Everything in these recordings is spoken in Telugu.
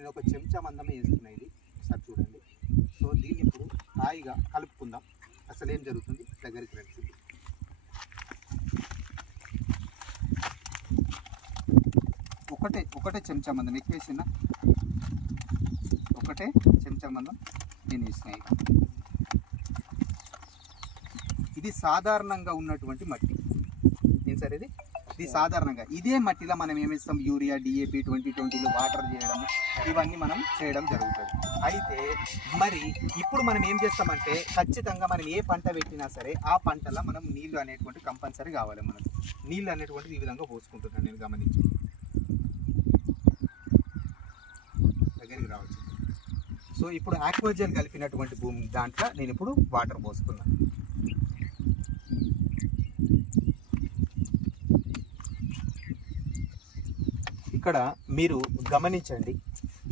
నేను ఒక చెంచా మందమే వేస్తున్నా ఇది. ఒకసారి చూడండి. సో దీన్ని ఇప్పుడు హాయిగా కలుపుకుందాం. అసలు ఏం జరుగుతుంది? దగ్గరికి రండి. ఒకటే ఒకటే చెంచా మందం ఎక్కువ వేసిన ఒకటే చెంచా మందం నేను వేసిన ఇది సాధారణంగా ఉన్నటువంటి మట్టి. ఏం సార్ ఇది? ఇది సాధారణంగా ఇదే మట్టిలో మనం ఏమిస్తాం యూరియా డిఏపి ట్వంటీ ట్వంటీలో వాటర్ చేయడం ఇవన్నీ మనం చేయడం జరుగుతుంది. అయితే మరి ఇప్పుడు మనం ఏం చేస్తామంటే ఖచ్చితంగా మనం ఏ పంట పెట్టినా సరే ఆ పంటలో మనం నీళ్ళు అనేటువంటి కంపల్సరీ కావాలి మనం నీళ్ళు అనేటువంటిది ఈ విధంగా పోసుకుంటున్నాను నేను గమనించి. దగ్గరికి రావచ్చు. సో ఇప్పుడు ఆక్వాజల్ కలిపినటువంటి భూమి దాంట్లో నేను ఇప్పుడు వాటర్ పోసుకున్నాను. ఇక్కడ మీరు గమనించండి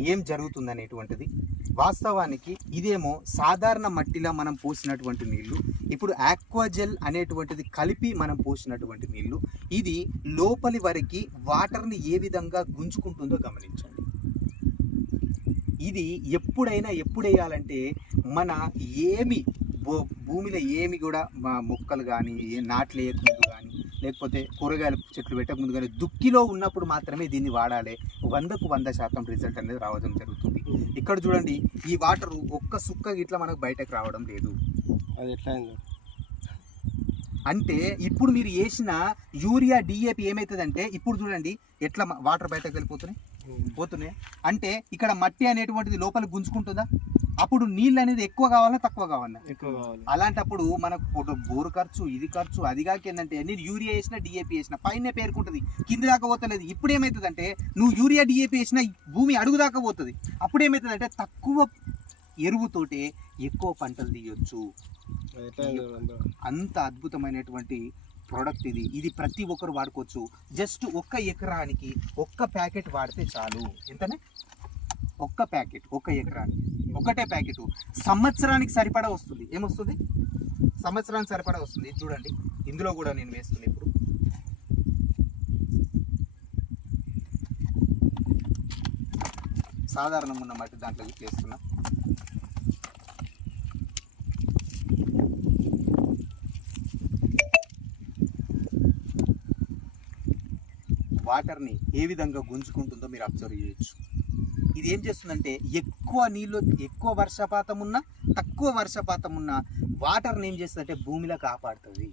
ఏం జరుగుతుంది అనేటువంటిది వాస్తవానికి ఇదేమో సాధారణ మట్టిలో మనం పోసినటువంటి నీళ్ళు ఇప్పుడు ఆక్వాజెల్ అనేటువంటిది కలిపి మనం పోసినటువంటి నీళ్ళు ఇది లోపలి వరకు వాటర్ని ఏ విధంగా గుంజుకుంటుందో గమనించండి. ఇది ఎప్పుడైనా ఎప్పుడేయాలంటే మన ఏమి భూ- భూమిలో ఏమి కూడా మా మొక్కలు కానీ ఏ నాట్లు వేయకముందు లేకపోతే కూరగాయల చెట్లు పెట్టకముందు కానీ దుక్కిలో ఉన్నప్పుడు మాత్రమే దీన్ని వాడాలి. వందకు వంద శాతం రిజల్ట్ అనేది రావడం జరుగుతుంది. ఇక్కడ చూడండి ఈ వాటర్ ఒక్క సుక్క ఇట్లా మనకు బయటకు రావడం లేదు. అది ఎట్లా అంటే ఇప్పుడు మీరు వేసిన యూరియా డిఏపి ఏమవుతుందంటే ఇప్పుడు చూడండి ఎట్లా వాటర్ బయటకు వెళ్ళిపోతున్నాయి? పోతున్నాయి. అంటే ఇక్కడ మట్టి అనేటువంటిది లోపల గుంజుకుంటుందా? అప్పుడు నీళ్ళు అనేది ఎక్కువ కావాలా తక్కువ కావాలా? ఎక్కువ కావాలి. అలాంటప్పుడు మనకు బోరు ఖర్చు ఇది ఖర్చు అది కాక ఏంటంటే నేను యూరియా వేసిన డిఏపి వేసిన పైన పేరుకుంటుంది. కింది దాకా పోతలేదు. ఇప్పుడు ఏమవుతుందంటే నువ్వు యూరియా డిఏపి వేసిన భూమి అడుగు దాకా పోతుంది. అప్పుడు ఏమవుతుందంటే తక్కువ ఎరువుతోటే ఎక్కువ పంటలు తీయొచ్చు. అంత అద్భుతమైనటువంటి ప్రోడక్ట్ ఇది. ఇది ప్రతి ఒక్కరు వాడుకోవచ్చు. జస్ట్ ఒక్క ఎకరానికి ఒక్క ప్యాకెట్ వాడితే చాలు. ఎంతనే? ఒక్క ప్యాకెట్ ఒక్క ఎకరానికి. ఒకటే ప్యాకెట్. సంవత్సరానికి సరిపడా వస్తుంది. ఏమొస్తుంది? సంవత్సరానికి సరిపడా వస్తుంది. చూడండి. ఇందులో కూడా నేను వేస్తున్నా ఇప్పుడు. సాధారణంగా ఉన్న మట్టి దాంట్లో వేస్తున్నా వాటర్ని ఏ విధంగా గుంజుకుంటుందో మీరు అబ్జర్వ్ చేయొచ్చు. ఇది ఏం చేస్తుందంటే ఎక్కువ నీళ్ళు ఎక్కువ వర్షపాతం ఉన్నా తక్కువ వర్షపాతం ఉన్నా వాటర్ని ఏం చేస్తుందంటే భూమిలో కాపాడుతుంది.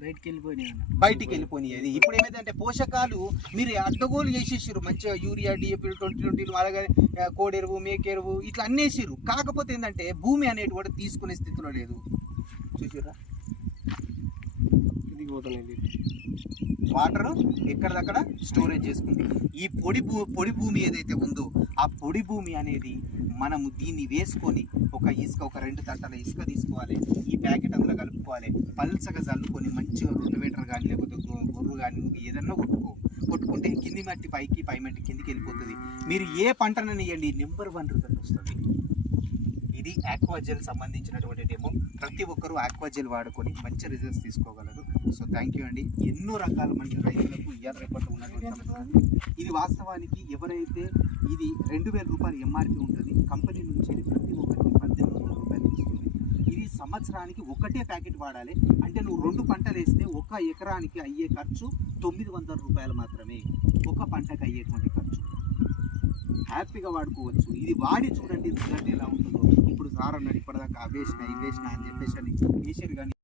బయటికి వెళ్ళిపోయినాయి బయటికి వెళ్ళిపోయినది ఇప్పుడు ఏమైందంటే పోషకాలు మీరు అడ్డగోలు చేసేసారు మంచిగా యూరియా డిఏపి ట్వంటీ ట్వంటీలు అలాగే కోడెరువు మేకెరువు ఇట్లా అన్నీ వేసారు కాకపోతే ఏంటంటే భూమి అనేటువంటి తీసుకునే స్థితిలో లేదు. చూసారా ఇది ఇది. వాటర్ ఎక్కడిదక్కడ స్టోరేజ్ చేసుకుంది. ఈ పొడి భూ పొడి భూమి ఏదైతే ఉందో ఆ పొడి భూమి అనేది మనము దీన్ని వేసుకొని ఒక ఇసుక ఒక రెండు తట్టల ఇసుక తీసుకోవాలి. ఈ ప్యాకెట్ అందులో కలుపుకోవాలి. పల్చగా చల్లుకొని మంచిగా రొటవేటర్ కానీ లేకపోతే గొర్రు కానీ ఏదన్నా కొట్టుకో. కొట్టుకుంటే కింది మట్టి పైకి పై మట్టి కిందికి వెళ్ళిపోతుంది. మీరు ఏ పంటననియండి నెంబర్ వన్ రిజల్ట్ వస్తుంది. ఇది ఆక్వాజెల్ సంబంధించినటువంటి డెమో ప్రతి ఒక్కరూ ఆక్వాజెల్ వాడుకొని మంచి రిజల్ట్స్ తీసుకోగలరు. సో థ్యాంక్ యూ అండి. ఎన్నో రకాల మంచి రైతులకు ఇయర్ రేపట్లో ఉన్నటువంటి ఇది వాస్తవానికి ఎవరైతే ఇది రెండు వేల రూపాయలు ఎంఆర్పి ఉంటుంది కంపెనీ నుంచి ప్రతి ఒక్కరికి పద్దెనిమిది వందల రూపాయలు ఇస్తుంది ఇది సంవత్సరానికి ఒకటే ప్యాకెట్ వాడాలి. అంటే నువ్వు రెండు పంటలు వేస్తే ఒక ఎకరానికి అయ్యే ఖర్చు తొమ్మిది వందల రూపాయలు మాత్రమే. ఒక పంటకు అయ్యేటువంటి ఖర్చు. హ్యాపీగా వాడుకోవచ్చు. ఇది వాడి చూడండి రిజల్ట్ ఎలా ఉంటుందో. ఇప్పుడు సార్ అన్నాడు ఇప్పటిదాకా అవేసిన ఇవేసిన అని చెప్పేసి అని. వేసారు కానీ